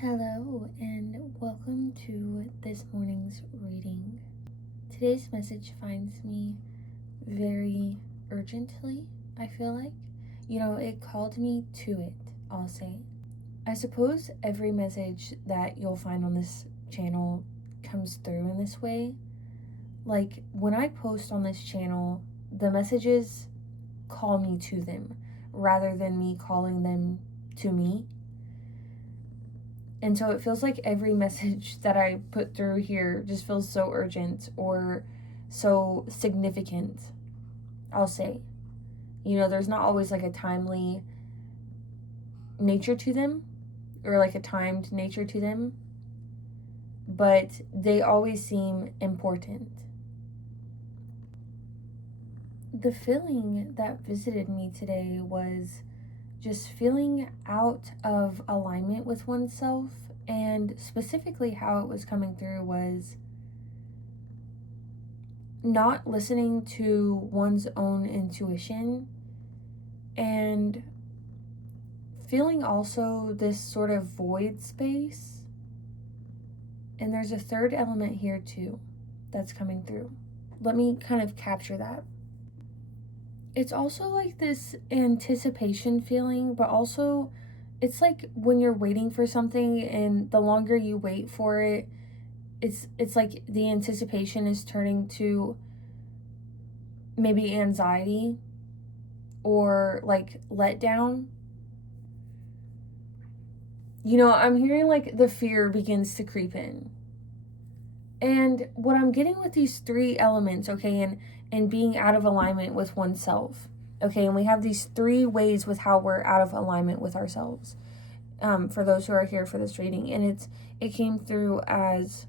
Hello, and welcome to this morning's reading. Today's message finds me very urgently, I feel like. It called me to it, I'll say. I suppose every message that you'll find on this channel comes through in this way. Like, when I post on this channel, the messages call me to them rather than me calling them to me. And so it feels like every message that I put through here just feels so urgent or so significant, I'll say. There's not always like a timely nature to them or like a timed nature to them, but they always seem important. The feeling that visited me today was just feeling out of alignment with oneself, and specifically how it was coming through was not listening to one's own intuition and feeling also this sort of void space. And there's a third element here too that's coming through. Let me kind of capture that. It's also like this anticipation feeling, but also it's like when you're waiting for something and the longer you wait for it, it's like the anticipation is turning to maybe anxiety or like letdown. I'm hearing like the fear begins to creep in. And what I'm getting with these three elements, okay, and being out of alignment with oneself, okay, and we have these three ways with how we're out of alignment with ourselves, for those who are here for this reading, and it came through as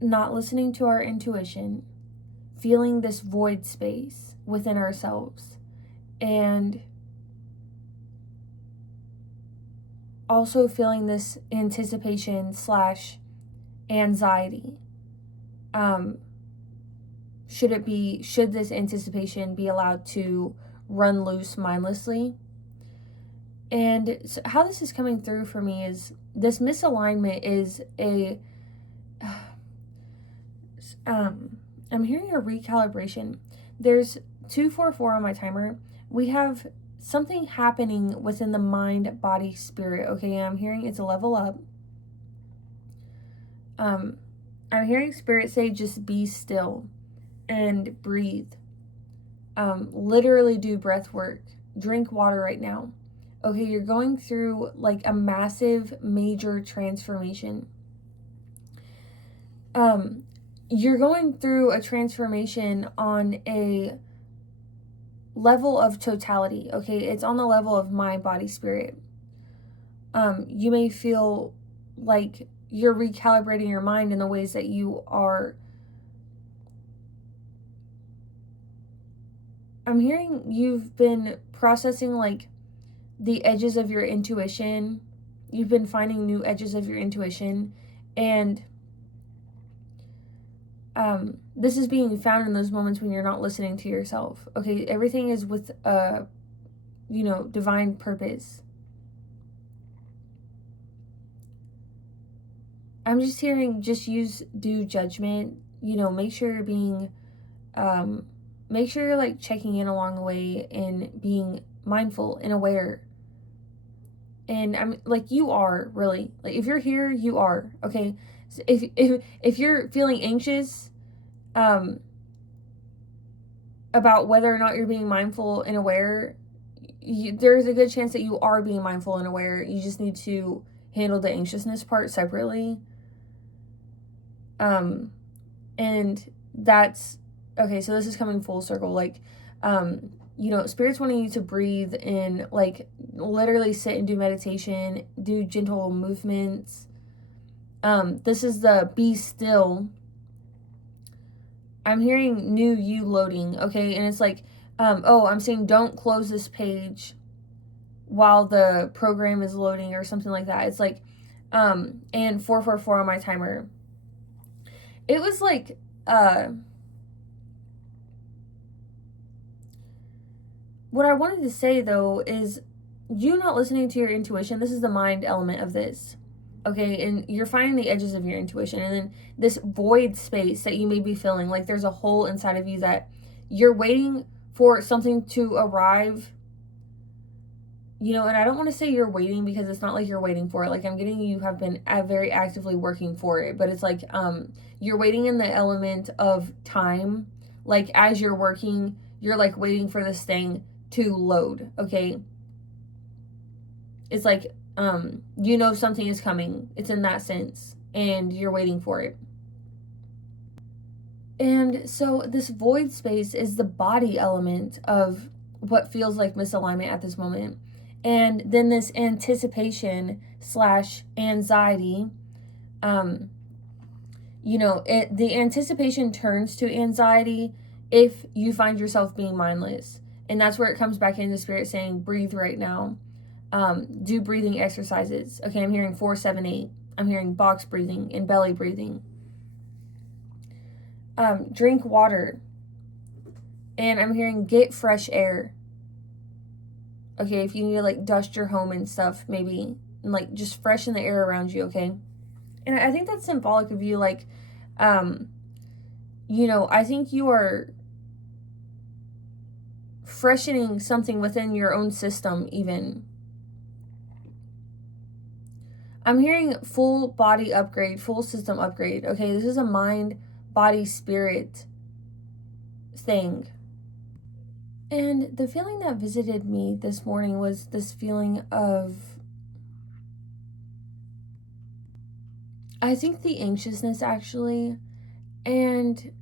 not listening to our intuition, feeling this void space within ourselves, and also feeling this anticipation / anxiety. Should this anticipation be allowed to run loose mindlessly? And so how this is coming through for me is this misalignment is I'm hearing a recalibration. There's 244 on my timer. We have something happening within the mind, body, spirit. Okay, I'm hearing it's a level up. I'm hearing spirit say just be still and breathe. Literally do breath work. Drink water right now. Okay, you're going through like a massive, major transformation. You're going through a transformation on a level of totality, okay? It's on the level of mind, body, spirit. You may feel like you're recalibrating your mind in the ways that you are. I'm hearing you've been processing like the edges of your intuition. You've been finding new edges of your intuition, and this is being found in those moments when you're not listening to yourself. Okay, everything is with divine purpose. I'm just hearing just use due judgment. Make sure you're being make sure you're like checking in along the way and being mindful and aware. And I'm like, you are really, like, if you're here, you are, okay? So if you're feeling anxious about whether or not you're being mindful and aware, there's a good chance that you are being mindful and aware. You just need to handle the anxiousness part separately. And that's okay. So this is coming full circle. Like, Spirit's wanting you to breathe and like literally sit and do meditation, do gentle movements. This is the be still. I'm hearing new you loading, okay? And it's like, I'm saying don't close this page while the program is loading or something like that. It's like, and 444 on my timer. It was like, what I wanted to say though is you not listening to your intuition, this is the mind element of this. Okay, and you're finding the edges of your intuition, and then this void space that you may be feeling, like there's a hole inside of you that you're waiting for something to arrive. And I don't want to say you're waiting, because it's not like you're waiting for it. Like, I'm getting, you have been very actively working for it, but it's like you're waiting in the element of time. Like, as you're working, you're like waiting for this thing to load. Okay, it's like something is coming. It's in that sense, and you're waiting for it. And so this void space is the body element of what feels like misalignment at this moment. And then this anticipation / anxiety, the anticipation turns to anxiety if you find yourself being mindless. And that's where it comes back into spirit saying, breathe right now. Do breathing exercises. Okay, I'm hearing 4, 7, 8. I'm hearing box breathing and belly breathing. Drink water. And I'm hearing get fresh air. Okay, if you need to like dust your home and stuff, maybe, and like just freshen the air around you, okay? And I think that's symbolic of you, like, I think you are freshening something within your own system, even. I'm hearing full body upgrade, full system upgrade. Okay, this is a mind, body, spirit thing. And the feeling that visited me this morning was this feeling of, I think, the anxiousness, actually. And,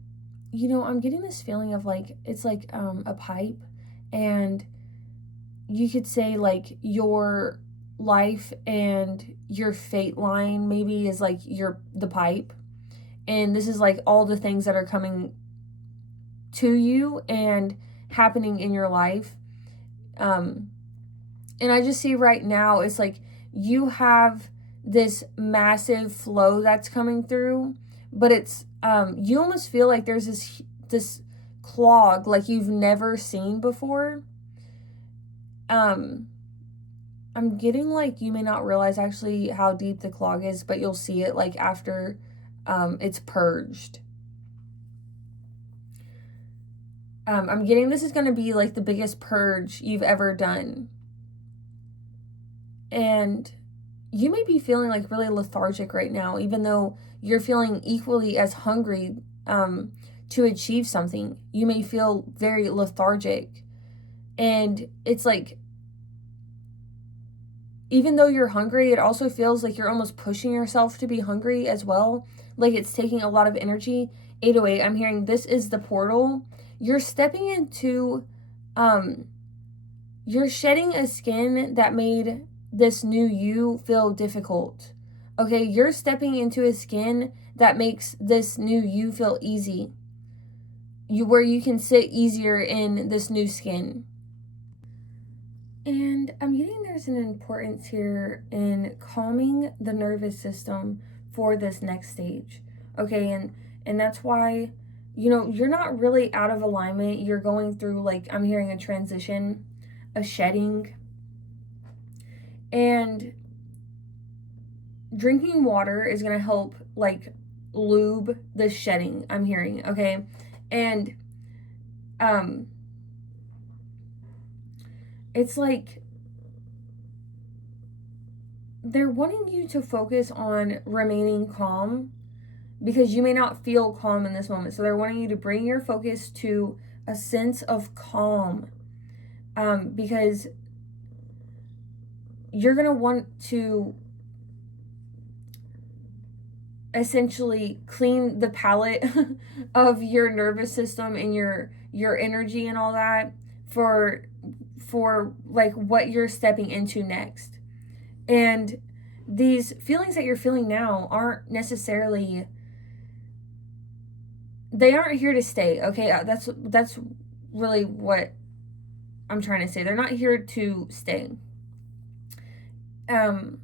I'm getting this feeling of like, it's like a pipe. And you could say like your life and your fate line maybe is like the pipe, and this is like all the things that are coming to you and happening in your life, and I just see right now it's like you have this massive flow that's coming through, but it's you almost feel like there's this clog like you've never seen before. I'm getting like you may not realize actually how deep the clog is, but you'll see it like after it's purged. I'm getting this is going to be like the biggest purge you've ever done. And you may be feeling like really lethargic right now, even though you're feeling equally as hungry to achieve something. You may feel very lethargic. And it's like, even though you're hungry, it also feels like you're almost pushing yourself to be hungry as well. Like it's taking a lot of energy. 808, I'm hearing this is the portal. You're stepping into, you're shedding a skin that made this new you feel difficult. Okay, you're stepping into a skin that makes this new you feel easy. Where you can sit easier in this new skin. And I'm getting there's an importance here in calming the nervous system for this next stage. Okay, and that's why, you're not really out of alignment. You're going through, like, I'm hearing a transition, a shedding. And drinking water is going to help, like, lube the shedding, I'm hearing, okay? And it's like they're wanting you to focus on remaining calm, because you may not feel calm in this moment. So they're wanting you to bring your focus to a sense of calm, because you're going to want to essentially clean the palette of your nervous system and your energy and all that for like what you're stepping into next. And these feelings that you're feeling now aren't necessarily, they aren't here to stay. Okay, that's really what I'm trying to say. They're not here to stay. They're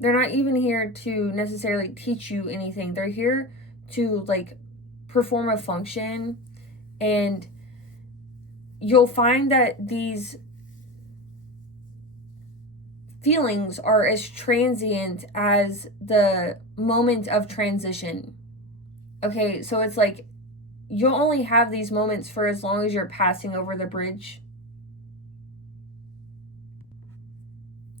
not even here to necessarily teach you anything. They're here to like perform a function, and you'll find that these feelings are as transient as the moment of transition. Okay, so it's like you'll only have these moments for as long as you're passing over the bridge.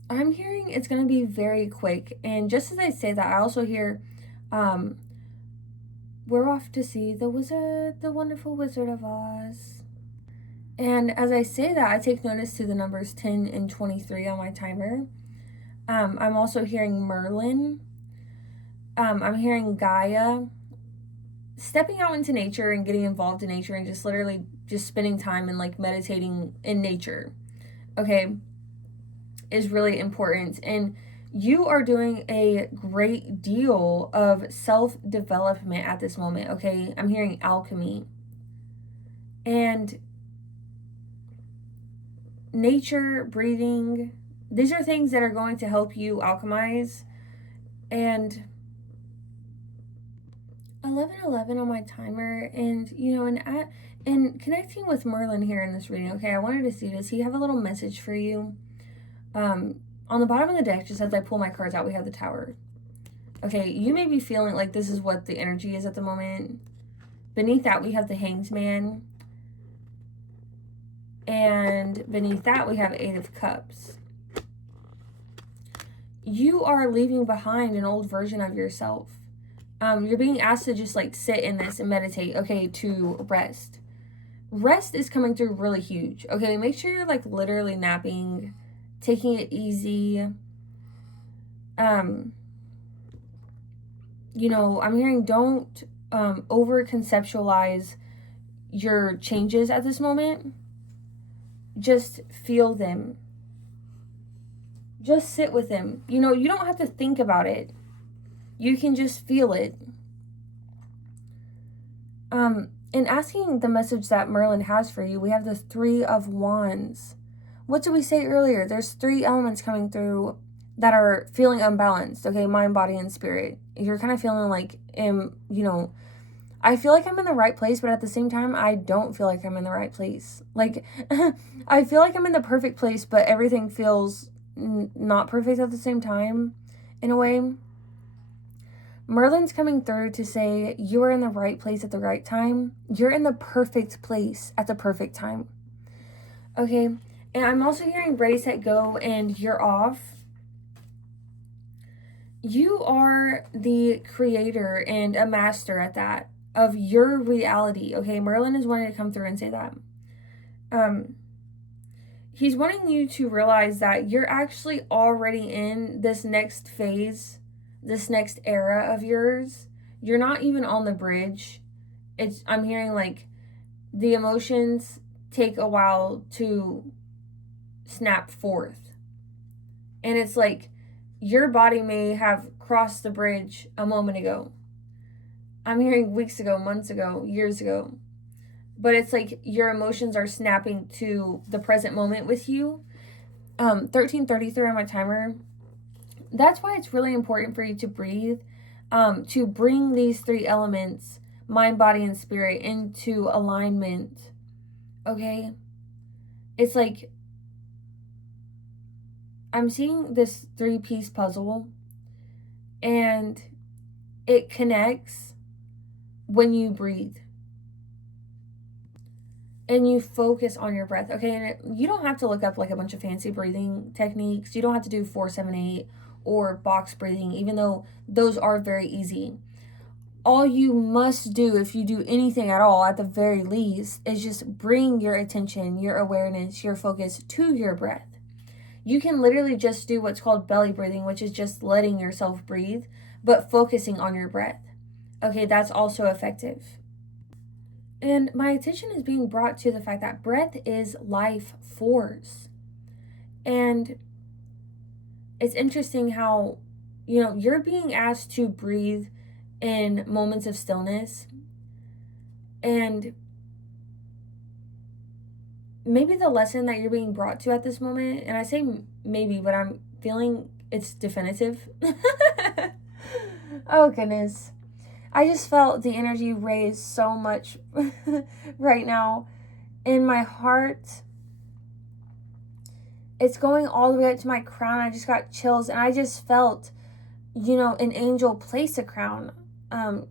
I'm hearing it's going to be very quick. And just as I say that, I also hear, we're off to see the wizard, the wonderful Wizard of Oz. And as I say that, I take notice to the numbers 10 and 23 on my timer. I'm also hearing Merlin. I'm hearing Gaia. Stepping out into nature and getting involved in nature and just literally just spending time and like meditating in nature, okay, is really important. And you are doing a great deal of self-development at this moment, okay? I'm hearing alchemy. And nature, breathing, these are things that are going to help you alchemize. And 11:11 on my timer, and and connecting with Merlin here in this reading. Okay, I wanted to see, does he have a little message for you? On the bottom of the deck, just as I pull my cards out, we have the Tower. Okay, you may be feeling like this is what the energy is at the moment. Beneath that, we have the Hanged Man, and beneath that, we have Eight of Cups. You are leaving behind an old version of yourself. You're being asked to just like sit in this and meditate, okay, to rest. Rest is coming through really huge. Okay, make sure you're like literally napping, taking it easy. I'm hearing don't over conceptualize your changes at this moment. Just feel them. Just sit with them. You don't have to think about it. You can just feel it. In asking the message that Merlin has for you, we have the Three of Wands. What did we say earlier? There's 3 elements coming through that are feeling unbalanced, okay? Mind, body, and spirit. You're kind of feeling like, I feel like I'm in the right place, but at the same time, I don't feel like I'm in the right place. Like, I feel like I'm in the perfect place, but everything feels not perfect at the same time, in a way. Merlin's coming through to say you are in the right place at the right time. You're in the perfect place at the perfect time. Okay, and I'm also hearing ready, set, go, and you're off. You are the creator and a master at that, of your reality. Okay, Merlin is wanting to come through and say that. He's wanting you to realize that you're actually already in this next phase, this next era of yours. You're not even on the bridge. I'm hearing like the emotions take a while to snap forth. And it's like your body may have crossed the bridge a moment ago. I'm hearing weeks ago, months ago, years ago. But it's like your emotions are snapping to the present moment with you. 13:33 on my timer. That's why it's really important for you to breathe, to bring these 3 elements, mind, body, and spirit, into alignment. Okay? It's like I'm seeing this 3-piece puzzle, and it connects when you breathe and you focus on your breath. Okay, and you don't have to look up like a bunch of fancy breathing techniques. You don't have to do 4-7-8 or box breathing, even though those are very easy. All you must do, if you do anything at all, at the very least, is just bring your attention, your awareness, your focus to your breath. You can literally just do what's called belly breathing, which is just letting yourself breathe, but focusing on your breath. Okay, that's also effective. And my attention is being brought to the fact that breath is life force. And it's interesting how, you're being asked to breathe in moments of stillness. And maybe the lesson that you're being brought to at this moment, and I say maybe, but I'm feeling it's definitive. Oh, goodness. I just felt the energy raise so much right now. in my heart. It's going all the way up to my crown. I just got chills, and I just felt, an angel place a crown.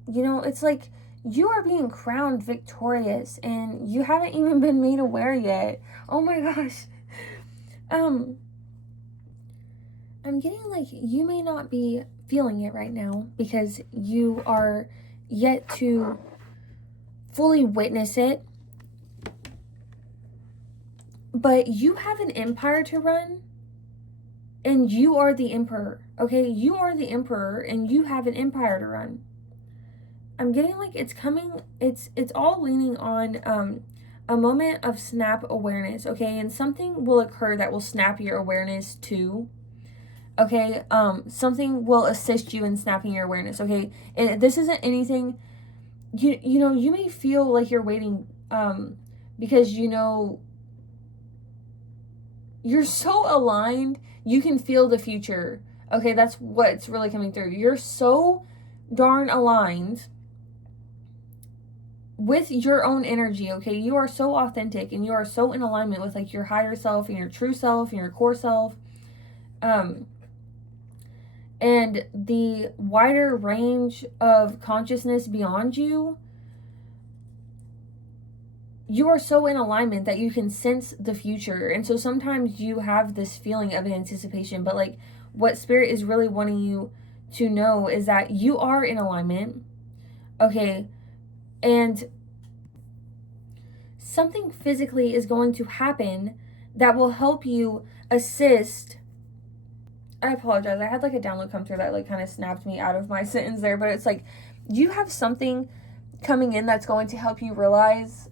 It's like you are being crowned victorious, and you haven't even been made aware yet. Oh my gosh. I'm getting like you may not be feeling it right now because you are yet to fully witness it. But you have an empire to run, and you are the emperor, okay? You are the emperor, and you have an empire to run. I'm getting like it's coming, it's all leaning on a moment of snap awareness, okay? And something will occur that will snap your awareness too, okay? Something will assist you in snapping your awareness, okay? And this isn't anything, you may feel like you're waiting, because you're so aligned, you can feel the future. Okay, that's what's really coming through. You're so darn aligned with your own energy, okay? You are so authentic, and you are so in alignment with like your higher self and your true self and your core self. And the wider range of consciousness beyond you, you are so in alignment that you can sense the future. And so sometimes you have this feeling of anticipation, but like what spirit is really wanting you to know is that you are in alignment, okay? And something physically is going to happen that will help you assist. I apologize. I had like a download come through that like kind of snapped me out of my sentence there, but it's like you have something coming in that's going to help you realize,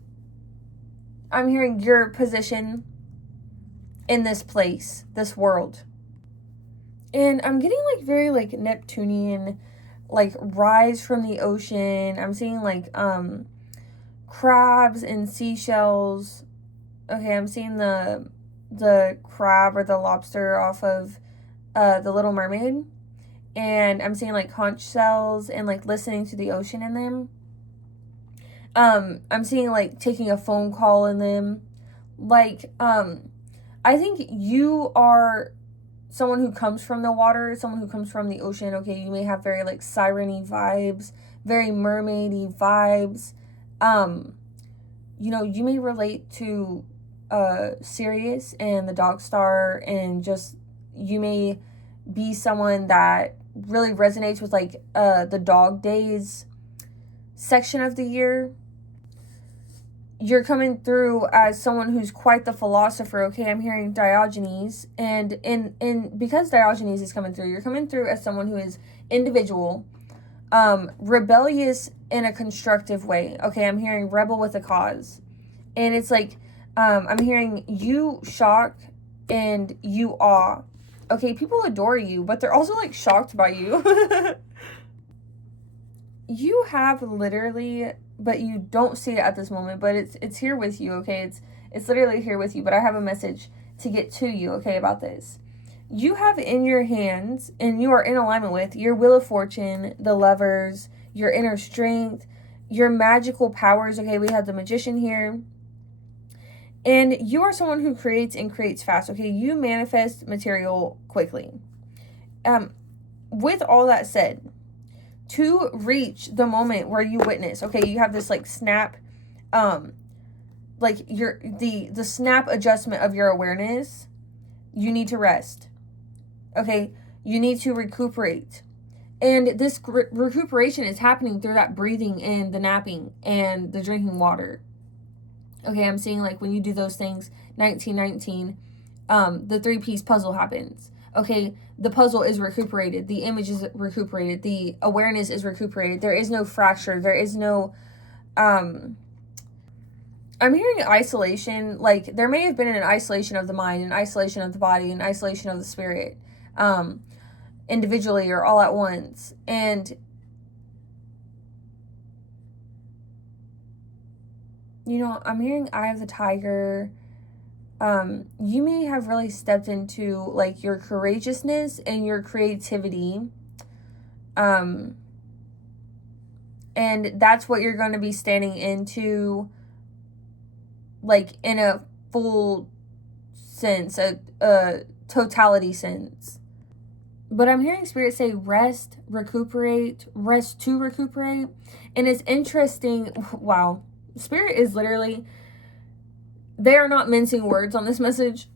I'm hearing your position in this place, this world. And I'm getting like very like Neptunian, like rise from the ocean. I'm seeing like crabs and seashells. Okay, I'm seeing the crab or the lobster off of The Little Mermaid. And I'm seeing like conch shells and like listening to the ocean in them. I'm seeing like taking a phone call in them. Like, I think you are someone who comes from the water, someone who comes from the ocean. Okay, you may have very like siren-y vibes, very mermaid-y vibes. You may relate to Sirius and the Dog Star, and just you may be someone that really resonates with like the dog days section of the year. You're coming through as someone who's quite the philosopher, okay? I'm hearing Diogenes, and because Diogenes is coming through, you're coming through as someone who is individual, rebellious in a constructive way, okay? I'm hearing rebel with a cause, and it's like, I'm hearing you shock and you awe, okay? People adore you, but they're also like shocked by you. You have literally, but you don't see it at this moment, but it's here with you, okay? It's literally here with you, but I have a message to get to you, okay, about this. You have in your hands, and you are in alignment with your wheel of fortune, the levers, your inner strength, your magical powers, okay? We have the magician here. And you are someone who creates and creates fast, okay? You manifest material quickly. With all that said, to reach the moment where you witness, okay, you have this like snap, like the snap adjustment of your awareness, you need to rest, okay? You need to recuperate. And this recuperation is happening through that breathing and the napping and the drinking water. Okay, I'm seeing like when you do those things, 1919, the 3-piece puzzle happens. Okay, the puzzle is recuperated. The image is recuperated. The awareness is recuperated. There is no fracture. There is no, I'm hearing isolation. Like there may have been an isolation of the mind, an isolation of the body, an isolation of the spirit, individually or all at once. And, I'm hearing Eye of the Tiger. You may have really stepped into like your courageousness and your creativity. And that's what you're going to be standing into like in a full sense, a totality sense. But I'm hearing Spirit say rest, recuperate, rest to recuperate. And it's interesting. Wow. Spirit is literally, they are not mincing words on this message.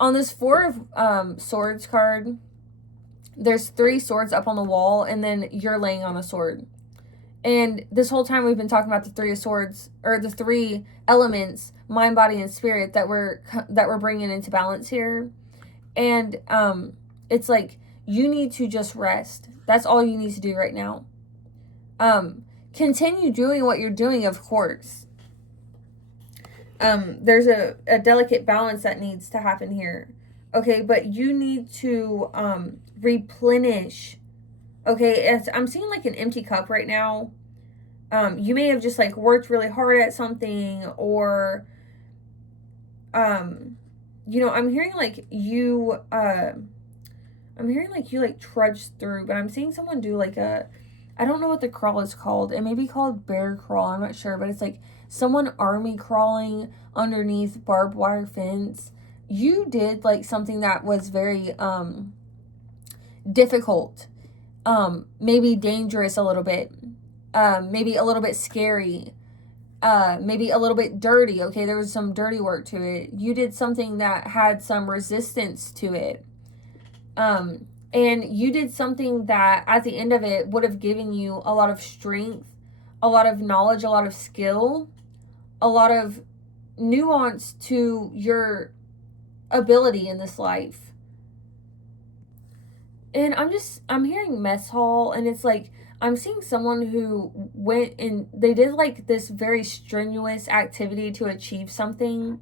On this Four of Swords card, there's 3 swords up on the wall, and then you're laying on a sword. And this whole time we've been talking about the 3 of Swords, or the 3 elements, mind, body, and spirit, that we're bringing into balance here. And it's like, you need to just rest. That's all you need to do right now. Continue doing what you're doing, of course. There's a delicate balance that needs to happen here. Okay, but you need to replenish. Okay, I'm seeing like an empty cup right now. You may have just like worked really hard at something, or you know, I'm hearing like you like trudged through, but I'm seeing someone do like I don't know what the crawl is called. It may be called bear crawl, I'm not sure, but it's like someone army crawling underneath barbed wire fence. You did like something that was very difficult, maybe dangerous a little bit, maybe a little bit scary, maybe a little bit dirty. Okay, there was some dirty work to it. You did something that had some resistance to it. And you did something that at the end of it would have given you a lot of strength, a lot of knowledge, a lot of skill, a lot of nuance to your ability in this life. And I'm hearing mess hall, and it's like, I'm seeing someone who went and they did like this very strenuous activity to achieve something.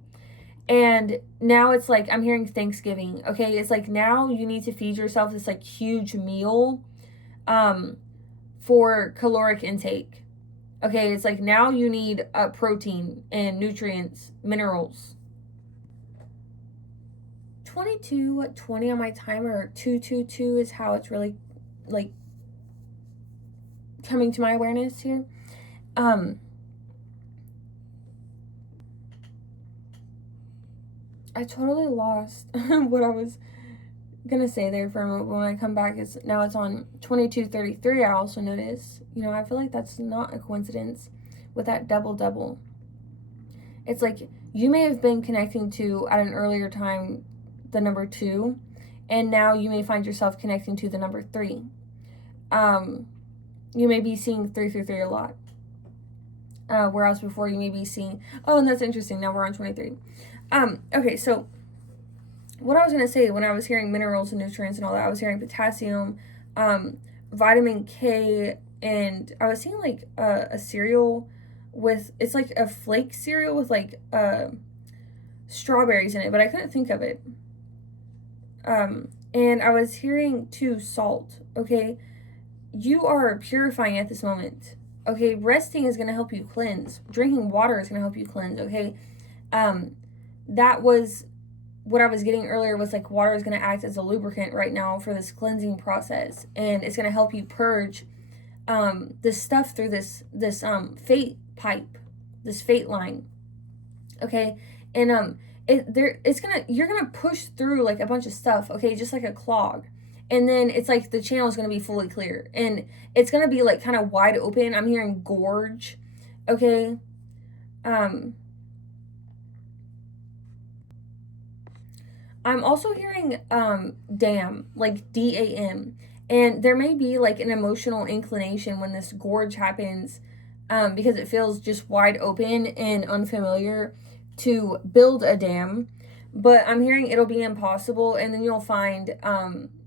And now it's like, I'm hearing Thanksgiving. Okay, it's like now you need to feed yourself this like huge meal for caloric intake. Okay, it's like now you need protein and nutrients, minerals. 22:20 on my timer. 222 is how it's really like coming to my awareness here. I totally lost what I was gonna say there for a moment. But when I come back, it's on 22:33. I also notice, I feel like that's not a coincidence with that double. It's like you may have been connecting to, at an earlier time, the number 2, and now you may find yourself connecting to the number 3. You may be seeing 333 a lot. Whereas before you may be seeing, and that's interesting. Now we're on 23. Okay, so what I was going to say, when I was hearing minerals and nutrients and all that, I was hearing potassium, vitamin K, and I was seeing like a cereal with, it's like a flake cereal with like strawberries in it, but I couldn't think of it. And I was hearing too salt. Okay, you are purifying at this moment. Okay, resting is going to help you cleanse. Drinking water is going to help you cleanse. Okay, that was what I was getting earlier, was like water is going to act as a lubricant right now for this cleansing process, and it's going to help you purge this stuff through this fate pipe, this fate line. Okay, and you're gonna push through like a bunch of stuff. Okay, just like a clog, and then it's like the channel is gonna be fully clear, and it's gonna be like kind of wide open. I'm hearing gorge. Okay, I'm also hearing dam, like DAM. And there may be like an emotional inclination when this gorge happens, because it feels just wide open and unfamiliar, to build a dam. But I'm hearing it'll be impossible, and then you'll find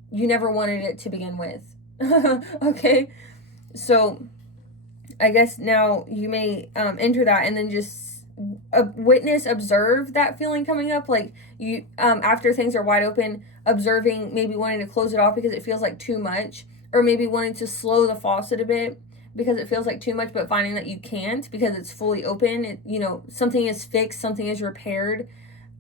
you never wanted it to begin with. Okay, so I guess now you may enter that, and then just observe that feeling coming up, like you after things are wide open, observing, maybe wanting to close it off because it feels like too much, or maybe wanting to slow the faucet a bit because it feels like too much, but finding that you can't because it's fully open. Something is fixed, something is repaired.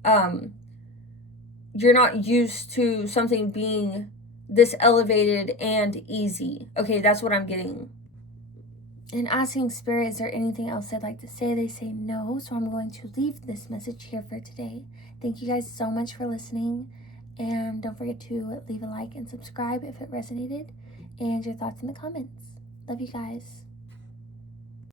You're not used to something being this elevated and easy. Okay, that's what I'm getting. And asking Spirit, is there anything else I'd like to say? They say no, so I'm going to leave this message here for today. Thank you guys so much for listening, and don't forget to leave a like and subscribe if it resonated, and your thoughts in the comments. Love you guys.